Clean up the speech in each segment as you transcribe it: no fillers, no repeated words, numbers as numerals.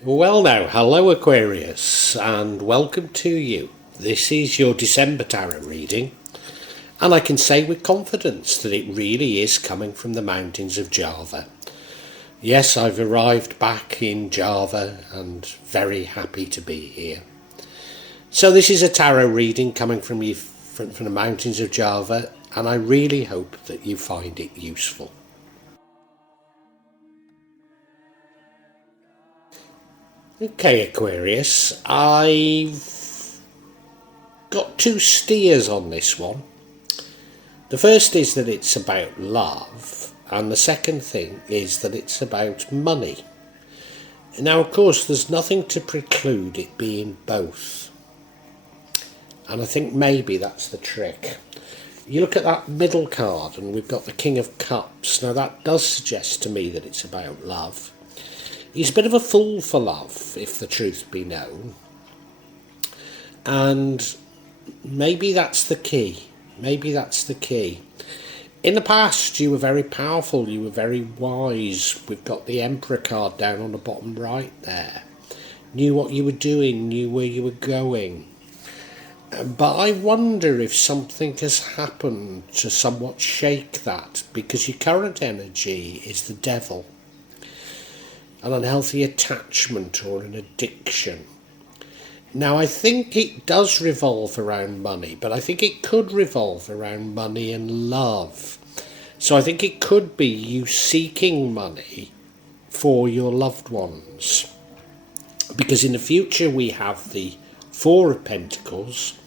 Well now, hello Aquarius, and welcome to you. This is your December tarot reading, and I can say with confidence that it really is coming from the mountains of Java. Yes, I've arrived back in Java and very happy to be here. So this is a tarot reading coming from you from the mountains of Java, and I really hope that you find it useful. Okay, Aquarius, I've got two steers on this one. The first is that it's about love, and the second thing is that it's about money. Now, of course, there's nothing to preclude it being both, and I think maybe that's the trick. You look at that middle card, and we've got the King of Cups. Now, that does suggest to me that it's about love. He's a bit of a fool for love, if the truth be known. And maybe that's the key. Maybe that's the key. In the past, you were very powerful. You were very wise. We've got the Emperor card down on the bottom right there. Knew what you were doing, knew where you were going. But I wonder if something has happened to somewhat shake that, because your current energy is the devil. An unhealthy attachment or an addiction. Now, I think it does revolve around money, but I think it could revolve around money and love. So I think it could be you seeking money for your loved ones. Because in the future we have the Four of Pentacles,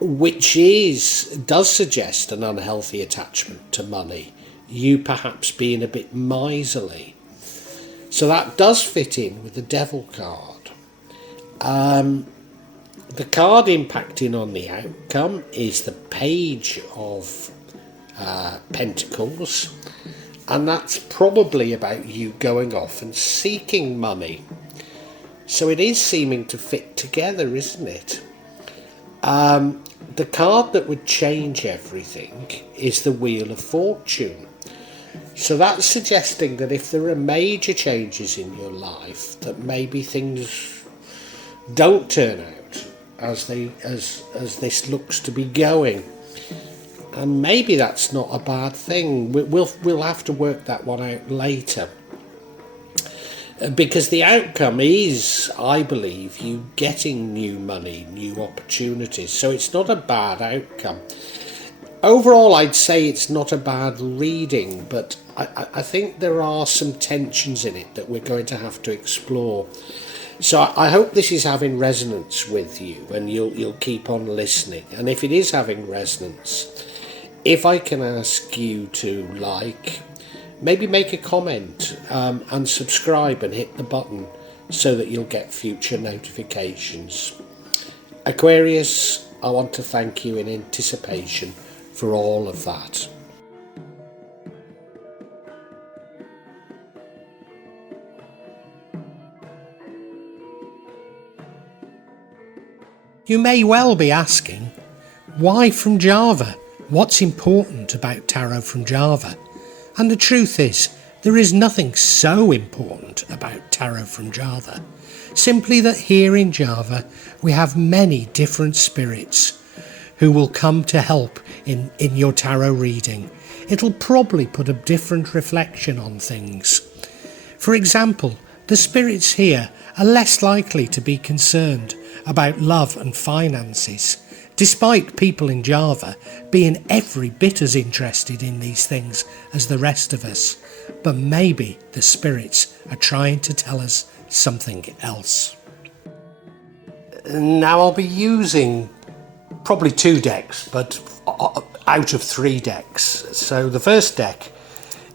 which does suggest an unhealthy attachment to money. You perhaps being a bit miserly. So that does fit in with the Devil card. The card impacting on the outcome is the Page of Pentacles, and that's probably about you going off and seeking money. So it is seeming to fit together, isn't it? The card that would change everything is the Wheel of Fortune. So that's suggesting that if there are major changes in your life, that maybe things don't turn out as this looks to be going, and maybe that's not a bad thing. We'll have to work that one out later, because the outcome is, I believe, you getting new money, new opportunities. So it's not a bad outcome. Overall, I'd say it's not a bad reading, but I think there are some tensions in it that we're going to have to explore. So I hope this is having resonance with you, and you'll keep on listening. And if it is having resonance, if I can ask you to maybe make a comment, and subscribe and hit the button so that you'll get future notifications. Aquarius, I want to thank you in anticipation for all of that. You may well be asking, why from Java? What's important about tarot from Java? And the truth is, there is nothing so important about tarot from Java. Simply that here in Java, we have many different spirits who will come to help in your tarot reading. It'll probably put a different reflection on things. For example, the spirits here are less likely to be concerned about love and finances, despite people in Java being every bit as interested in these things as the rest of us. But maybe the spirits are trying to tell us something else. Now I'll be using probably two decks, but out of three decks. So the first deck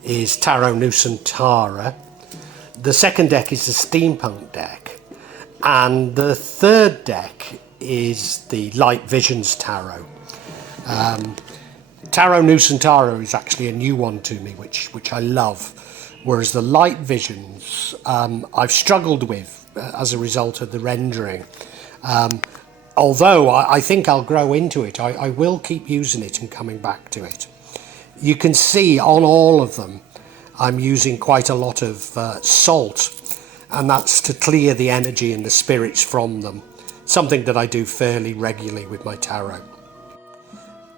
is Tarot Nusantara, the second deck is the Steampunk deck, and the third deck is the Light Visions Tarot. Tarot Nusantara is actually a new one to me, which I love, whereas the Light Visions I've struggled with as a result of the rendering. Although I think I'll grow into it, I will keep using it and coming back to it. You can see on all of them I'm using quite a lot of salt, and that's to clear the energy and the spirits from them. Something that I do fairly regularly with my tarot.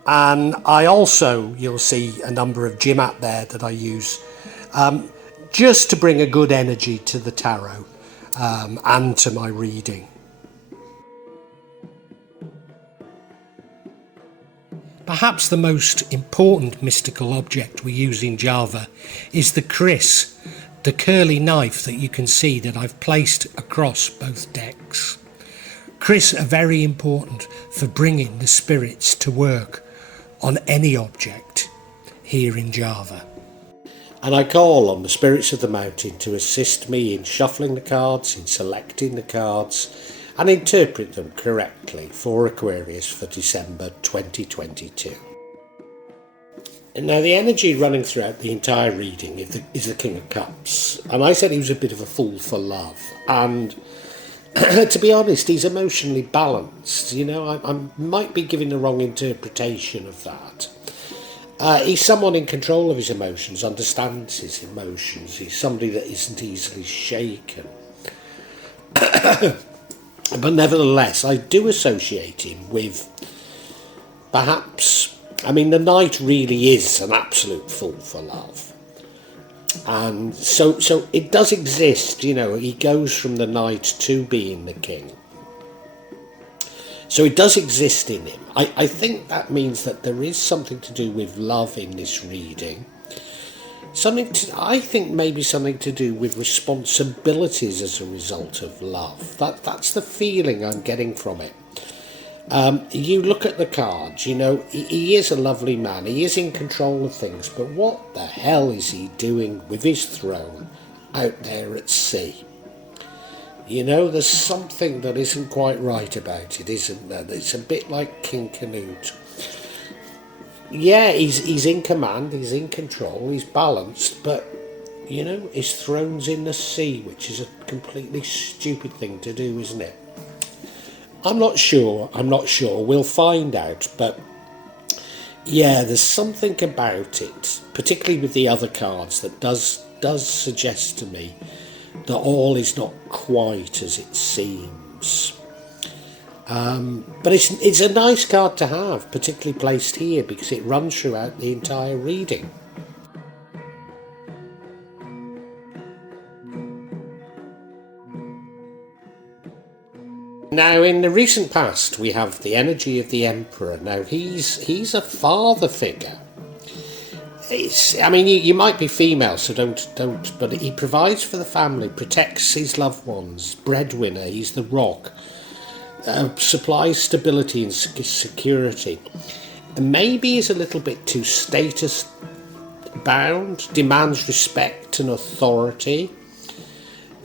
And I also, you'll see a number of gym out there that I use just to bring a good energy to the tarot and to my reading. Perhaps the most important mystical object we use in Java is the kris, the curly knife that you can see that I've placed across both decks. Kris are very important for bringing the spirits to work on any object here in Java. And I call on the spirits of the mountain to assist me in shuffling the cards, in selecting the cards, and interpret them correctly for Aquarius for December 2022. And now the energy running throughout the entire reading is the King of Cups. And I said he was a bit of a fool for love. And to be honest, he's emotionally balanced. You know, I might be giving the wrong interpretation of that. He's someone in control of his emotions, understands his emotions. He's somebody that isn't easily shaken. But nevertheless, I do associate him with perhaps, I mean, the knight really is an absolute fool for love. And so it does exist, you know, he goes from the knight to being the king. So it does exist in him. I think that means that there is something to do with love in this reading. I think maybe something to do with responsibilities as a result of love. That's the feeling I'm getting from it. You look at the cards, you know, he is a lovely man, he is in control of things, but what the hell is he doing with his throne out there at sea? You know, there's something that isn't quite right about it, isn't there? It's a bit like King Canute. Yeah, he's in command, he's in control, he's balanced, but, you know, his throne's in the sea, which is a completely stupid thing to do, isn't it? I'm not sure, we'll find out, but yeah, there's something about it, particularly with the other cards, that does suggest to me that all is not quite as it seems. But it's a nice card to have, particularly placed here, because it runs throughout the entire reading. Now, in the recent past, we have the energy of the Emperor. Now, he's a father figure. I mean, you might be female, so don't. But he provides for the family, protects his loved ones, breadwinner. He's the rock. Supplies stability and security. And maybe is a little bit too status bound, demands respect and authority,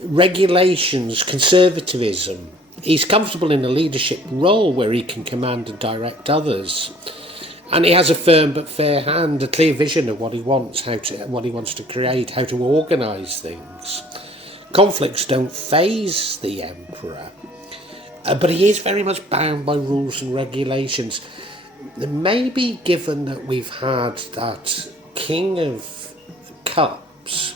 regulations, conservatism. He's comfortable in a leadership role where he can command and direct others, and he has a firm but fair hand, a clear vision of what he wants, what he wants to create, how to organise things. Conflicts don't faze the Emperor. But he is very much bound by rules and regulations. Maybe given that we've had that King of Cups,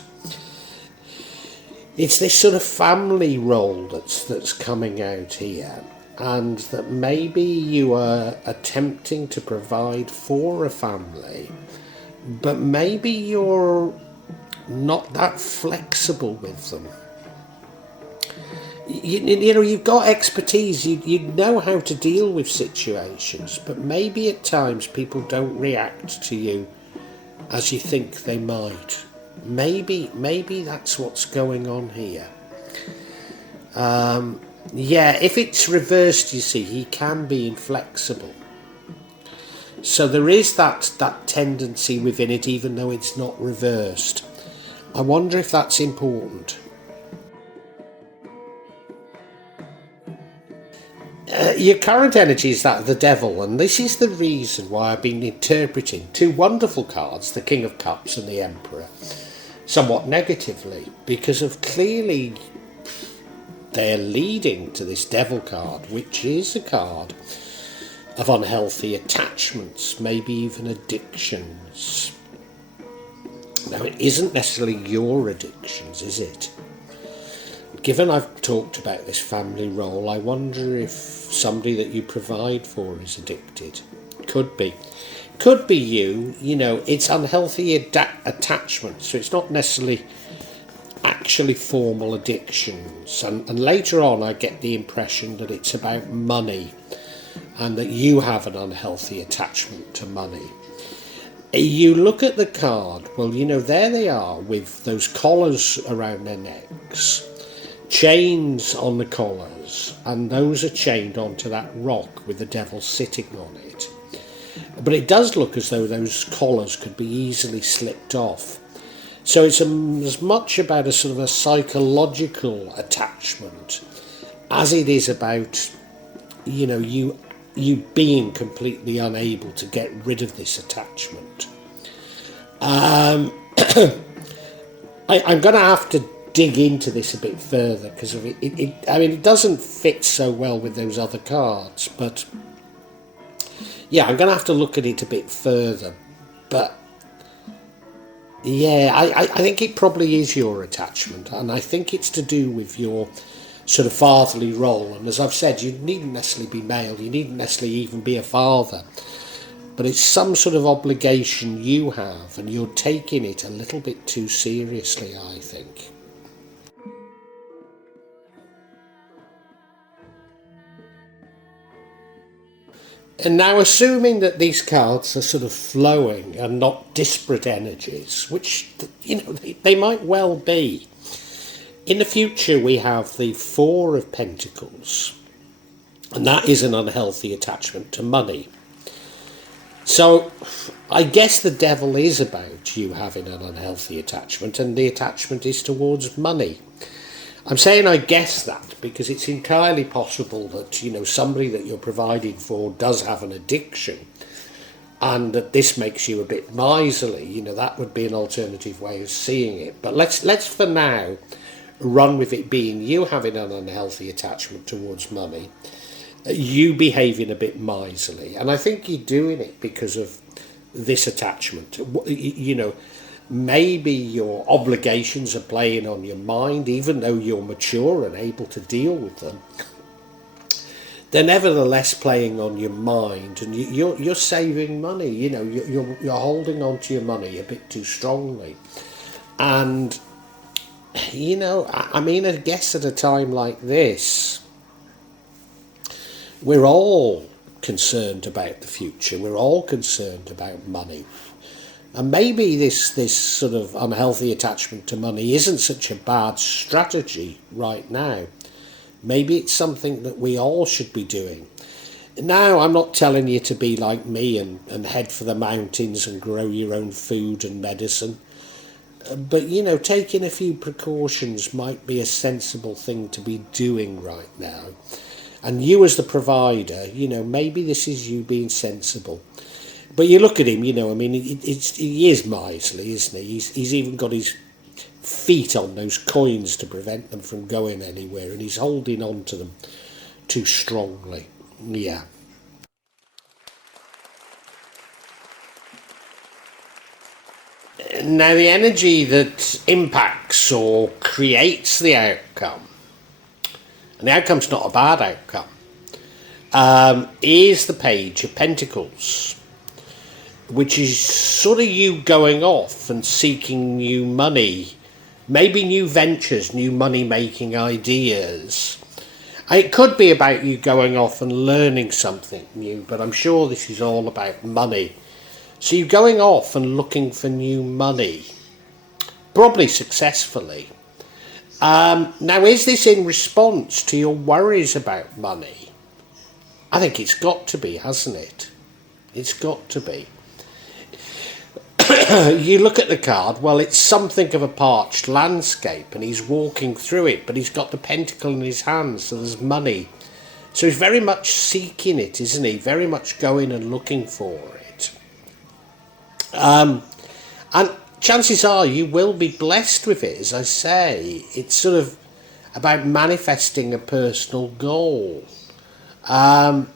it's this sort of family role that's coming out here, and that maybe you are attempting to provide for a family, but maybe you're not that flexible with them. You know, you've got expertise, you know how to deal with situations, but maybe at times people don't react to you as you think they might. Maybe that's what's going on here. Yeah, if it's reversed, you see, he can be inflexible. So there is that tendency within it, even though it's not reversed. I wonder if that's important. Your current energy is that of the devil, and this is the reason why I've been interpreting two wonderful cards, the King of Cups and the Emperor, somewhat negatively, because of clearly they're leading to this devil card, which is a card of unhealthy attachments, maybe even addictions. Now, it isn't necessarily your addictions, is it? Given I've talked about this family role, I wonder if somebody that you provide for is addicted. Could be. Could be you. You know, it's unhealthy attachment, so it's not necessarily actually formal addictions. And later on, I get the impression that it's about money and that you have an unhealthy attachment to money. You look at the card, well, you know, there they are with those collars around their necks, chains on the collars, and those are chained onto that rock with the devil sitting on it. But it does look as though those collars could be easily slipped off. So it's as much about a sort of a psychological attachment as it is about, you know, you being completely unable to get rid of this attachment. I'm going to have to dig into this a bit further because of it. I mean, it doesn't fit so well with those other cards, but yeah, I'm going to have to look at it a bit further. But yeah, I think it probably is your attachment, and I think it's to do with your sort of fatherly role. And as I've said, you needn't necessarily be male, you needn't necessarily even be a father, but it's some sort of obligation you have, and you're taking it a little bit too seriously, I think. And now, assuming that these cards are sort of flowing and not disparate energies, which, you know, they might well be. In the future, we have the Four of Pentacles, and that is an unhealthy attachment to money. So, I guess the devil is about you having an unhealthy attachment, and the attachment is towards money. I'm saying I guess that because it's entirely possible that, you know, somebody that you're providing for does have an addiction, and that this makes you a bit miserly. You know, that would be an alternative way of seeing it. But let's for now run with it being you having an unhealthy attachment towards money, you behaving a bit miserly, and I think you're doing it because of this attachment. You know, maybe your obligations are playing on your mind, even though you're mature and able to deal with them. They're nevertheless playing on your mind, and you're saving money. You know, you're holding on to your money a bit too strongly, and you know, I mean, I guess at a time like this, we're all concerned about the future. We're all concerned about money. And maybe this sort of unhealthy attachment to money isn't such a bad strategy right now. Maybe it's something that we all should be doing. Now, I'm not telling you to be like me and head for the mountains and grow your own food and medicine. But, you know, taking a few precautions might be a sensible thing to be doing right now. And you as the provider, you know, maybe this is you being sensible. But you look at him, you know, I mean, he is miserly, isn't he? He's even got his feet on those coins to prevent them from going anywhere, and he's holding on to them too strongly. Yeah. Now, the energy that impacts or creates the outcome, and the outcome's not a bad outcome, is the Page of Pentacles, which is sort of you going off and seeking new money, maybe new ventures, new money-making ideas. And it could be about you going off and learning something new, but I'm sure this is all about money. So you're going off and looking for new money, probably successfully. Now, is this in response to your worries about money? I think it's got to be, hasn't it? It's got to be. You look at the card, well, it's something of a parched landscape, and he's walking through it, but he's got the pentacle in his hand, so there's money. So he's very much seeking it, isn't he? Very much going and looking for it. And chances are you will be blessed with it, as I say. It's sort of about manifesting a personal goal. And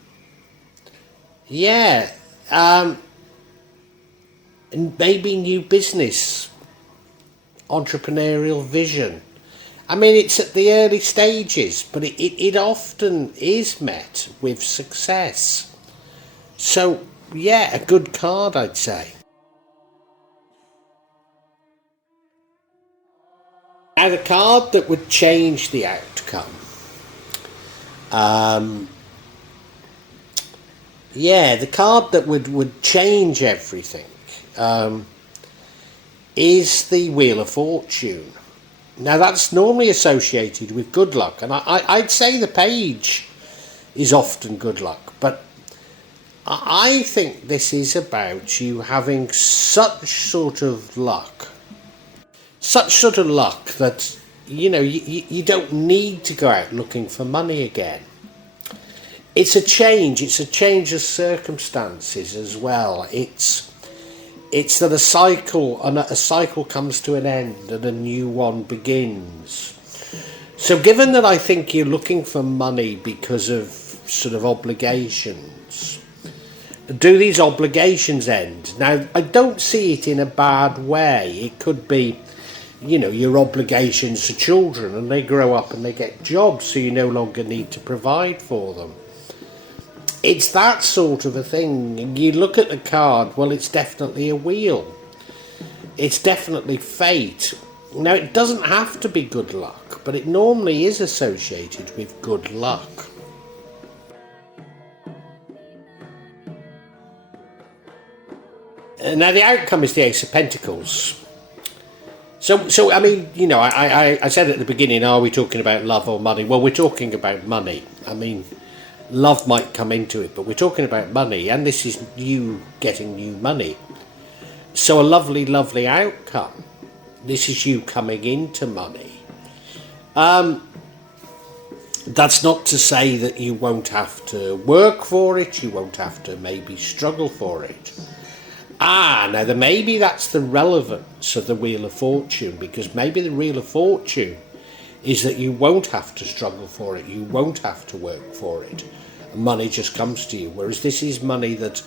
maybe new business entrepreneurial vision. I mean, it's at the early stages, but it often is met with success. So, yeah, a good card, I'd say. Now, the card that would change the outcome. Yeah, the card that would change everything is the Wheel of Fortune. Now, that's normally associated with good luck, and I'd say the page is often good luck, but I think this is about you having such sort of luck that, you don't need to go out looking for money again. It's a change of circumstances as well. It's that a cycle comes to an end and a new one begins. So given that I think you're looking for money because of sort of obligations, do these obligations end? Now, I don't see it in a bad way. It could be, your obligations to children and they grow up and they get jobs, so you no longer need to provide for them. It's that sort of a thing. You look at the card, well, it's definitely a wheel. It's definitely fate. Now, it doesn't have to be good luck, but it normally is associated with good luck. Now, the outcome is the Ace of Pentacles. So I mean, I said at the beginning, are we talking about love or money? Well, we're talking about money. I mean, love might come into it, but we're talking about money, and this is you getting new money. So a lovely, lovely outcome. This is you coming into money. That's not to say that you won't have to work for it, you won't have to maybe struggle for it. Now maybe that's the relevance of the Wheel of Fortune, because maybe the Wheel of Fortune is that you won't have to struggle for it, you won't have to work for it. Money just comes to you, whereas this is money that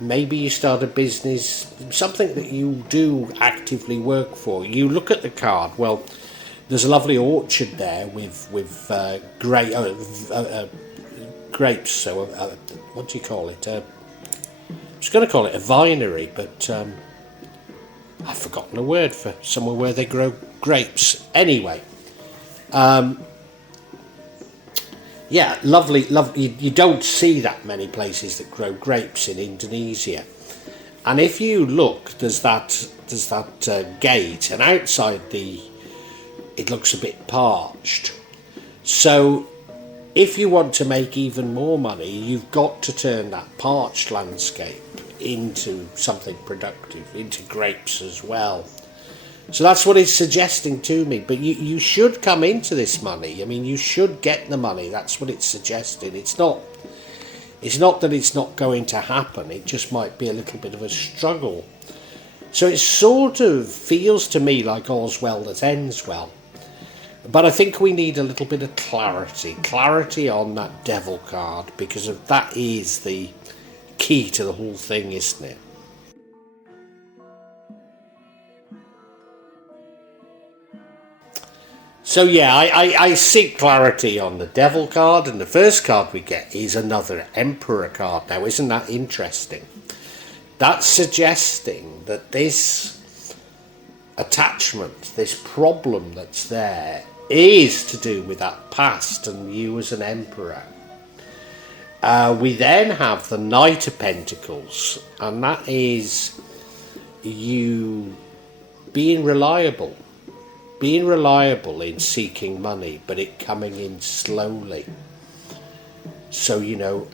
maybe you start a business, something that you do actively work for. You look at the card, well, there's a lovely orchard there with grapes, so what do you call it? I was going to call it a vinery, but I've forgotten a word for somewhere where they grow grapes. Anyway, yeah, lovely. You don't see that many places that grow grapes in Indonesia. And if you look, there's that gate, and outside it looks a bit parched. So if you want to make even more money, you've got to turn that parched landscape into something productive, into grapes as well. So that's what it's suggesting to me. But you should come into this money. I mean, you should get the money. That's what it's suggesting. It's not that it's not going to happen. It just might be a little bit of a struggle. So it sort of feels to me like all's well that ends well. But I think we need a little bit of clarity on that Devil card, because that is the key to the whole thing, isn't it? So yeah, I seek clarity on the Devil card, and the first card we get is another Emperor card. Now, isn't that interesting? That's suggesting that this attachment, this problem that's there, is to do with that past and you as an Emperor. We then have the Knight of Pentacles, and that is you being reliable in seeking money, but it coming in slowly. So,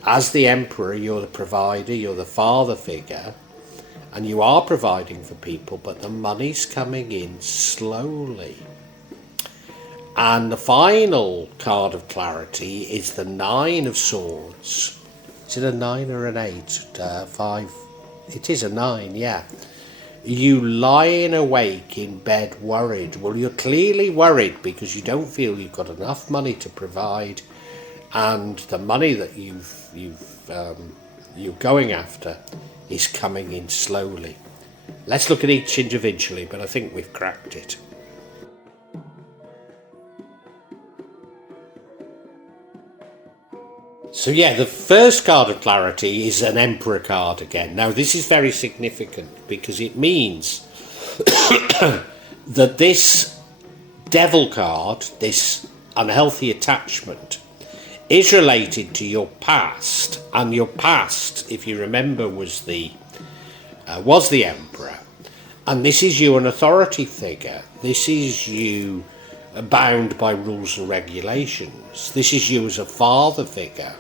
as the Emperor, you're the provider, you're the father figure, and you are providing for people, but the money's coming in slowly. And the final card of clarity is the Nine of Swords. Is it a 9 or an 8? 5? It is a 9, yeah. You lying awake in bed worried. Well, you're clearly worried because you don't feel you've got enough money to provide, and the money that you're going after is coming in slowly. Let's look at each individually, but I think we've cracked it. So yeah, the first card of clarity is an Emperor card again. Now this is very significant because it means that this Devil card, this unhealthy attachment, is related to your past, and your past, if you remember, was the Emperor, and this is you, an authority figure. This is you bound by rules and regulations. This is you as a father figure.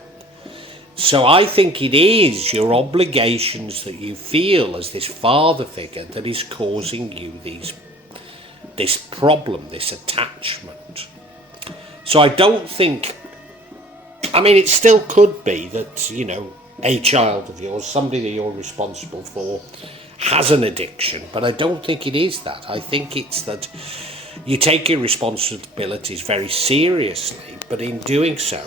So I think it is your obligations that you feel as this father figure that is causing you this problem, this attachment. So I don't think, I mean, it still could be that, you know, a child of yours, somebody that you're responsible for, has an addiction, but I don't think it is that. I think it's that you take your responsibilities very seriously, but in doing so,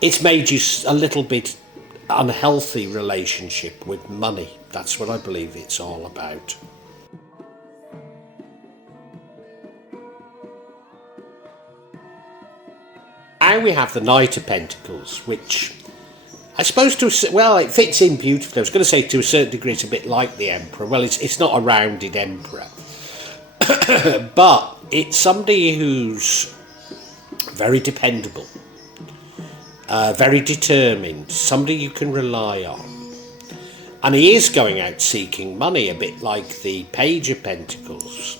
it's made you a little bit unhealthy relationship with money. That's what I believe it's all about. Now we have the Knight of Pentacles, which I suppose it fits in beautifully. I was going to say to a certain degree it's a bit like the Emperor. Well, it's not a rounded Emperor, but it's somebody who's very dependable, very determined, somebody you can rely on. And he is going out seeking money, a bit like the Page of Pentacles.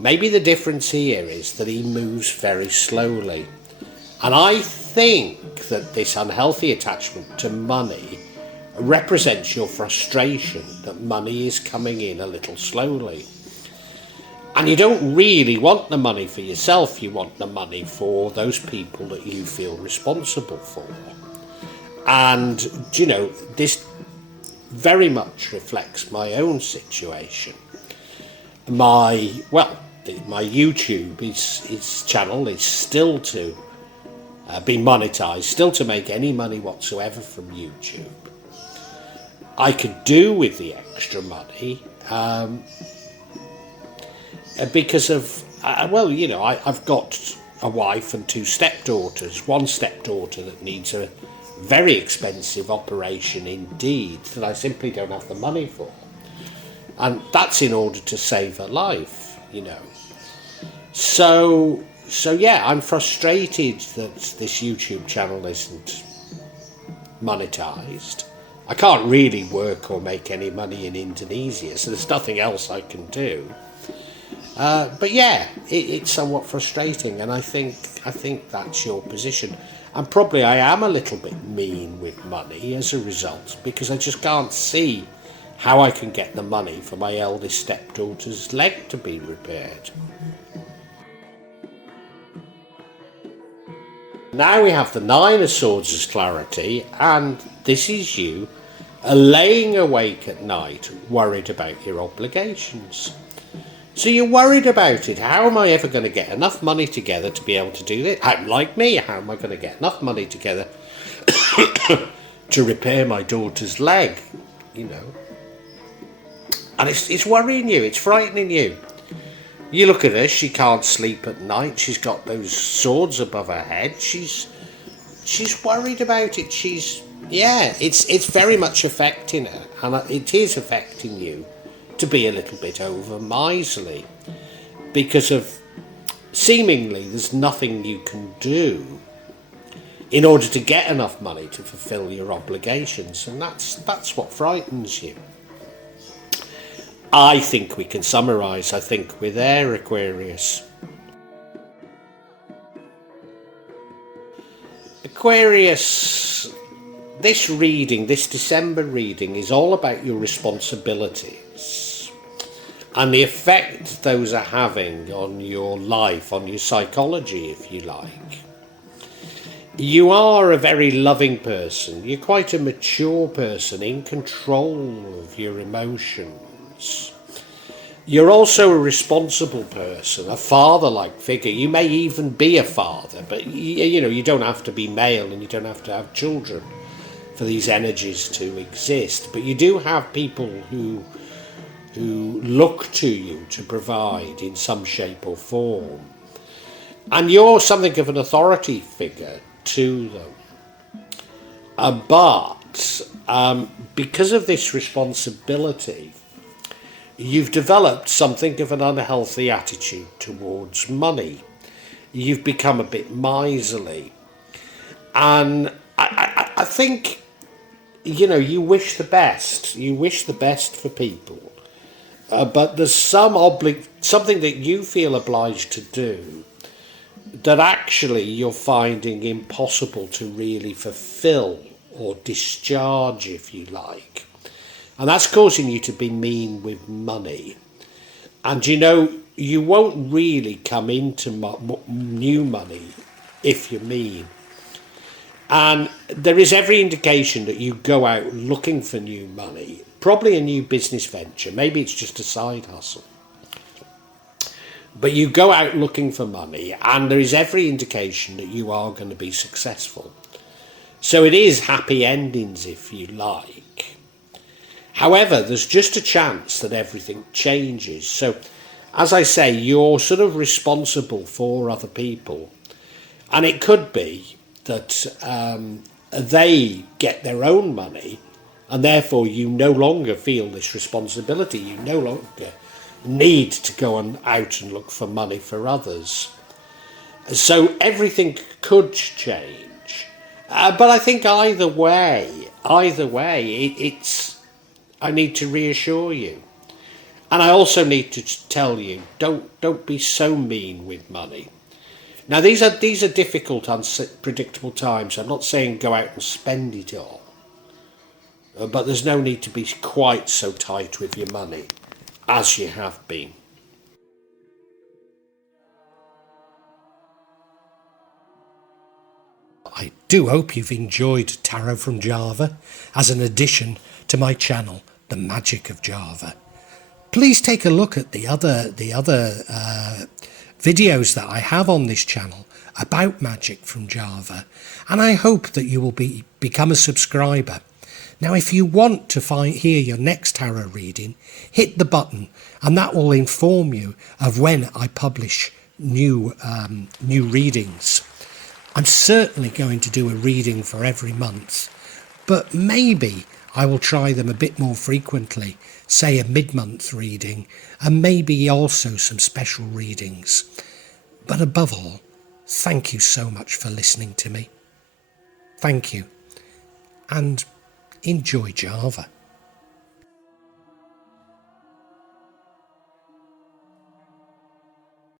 Maybe the difference here is that he moves very slowly. And I think that this unhealthy attachment to money represents your frustration that money is coming in a little slowly. And you don't really want the money for yourself, you want the money for those people that you feel responsible for. And, you know, this very much reflects my own situation. My YouTube its channel is still to be monetized, still to make any money whatsoever from YouTube. I could do with the extra money because of, I've got a wife and two stepdaughters. One stepdaughter that needs a very expensive operation indeed that I simply don't have the money for. And that's in order to save her life, you know. So yeah, I'm frustrated that this YouTube channel isn't monetized. I can't really work or make any money in Indonesia, so there's nothing else I can do. But yeah, it's somewhat frustrating, and I think that's your position. And probably I am a little bit mean with money as a result, because I just can't see how I can get the money for my eldest stepdaughter's leg to be repaired. Now we have the Nine of Swords as clarity, and this is you laying awake at night worried about your obligations. So you're worried about it. How am I ever going to get enough money together to be able to do this? Like me, how am I going to get enough money together to repair my daughter's leg? You know. And it's worrying you, it's frightening you. You look at her, she can't sleep at night, she's got those swords above her head, she's worried about it, it's very much affecting her, and it is affecting you to be a little bit over miserly, because of seemingly there's nothing you can do in order to get enough money to fulfill your obligations, and that's what frightens you. I think we can summarise, we're there, Aquarius. Aquarius, this December reading is all about your responsibilities and the effect those are having on your life, on your psychology, if you like. You are a very loving person, you're quite a mature person, in control of your emotions. You're also a responsible person, a father-like figure. You may even be a father, but you don't have to be male and you don't have to have children for these energies to exist. But you do have people who who look to you to provide in some shape or form. And you're something of an authority figure to them. But because of this responsibility, you've developed something of an unhealthy attitude towards money. You've become a bit miserly. And I think, you wish the best. You wish the best for people. But there's something that you feel obliged to do that actually you're finding impossible to really fulfill or discharge, if you like. And that's causing you to be mean with money. And you won't really come into new money if you're mean. And there is every indication that you go out looking for new money, probably a new business venture, maybe it's just a side hustle. But you go out looking for money, and there is every indication that you are going to be successful. So it is happy endings, if you like. However, there's just a chance that everything changes. So, as I say, you're sort of responsible for other people. And it could be that they get their own money, and therefore you no longer feel this responsibility. You no longer need to go out and look for money for others. So everything could change. But I think either way, it's. I need to reassure you, and I also need to tell you, don't be so mean with money. Now these are difficult, unpredictable times. I'm not saying go out and spend it all, but there's no need to be quite so tight with your money as you have been. I do hope you've enjoyed Tarot from Java as an addition to my channel, The Magic of Java. Please take a look at the other videos that I have on this channel about magic from Java, and I hope that you will become a subscriber. Now, if you want to hear your next tarot reading, hit the button, and that will inform you of when I publish new readings. I'm certainly going to do a reading for every month, but maybe I will try them a bit more frequently, say a mid-month reading, and maybe also some special readings. But above all, thank you so much for listening to me. Thank you, and enjoy Java.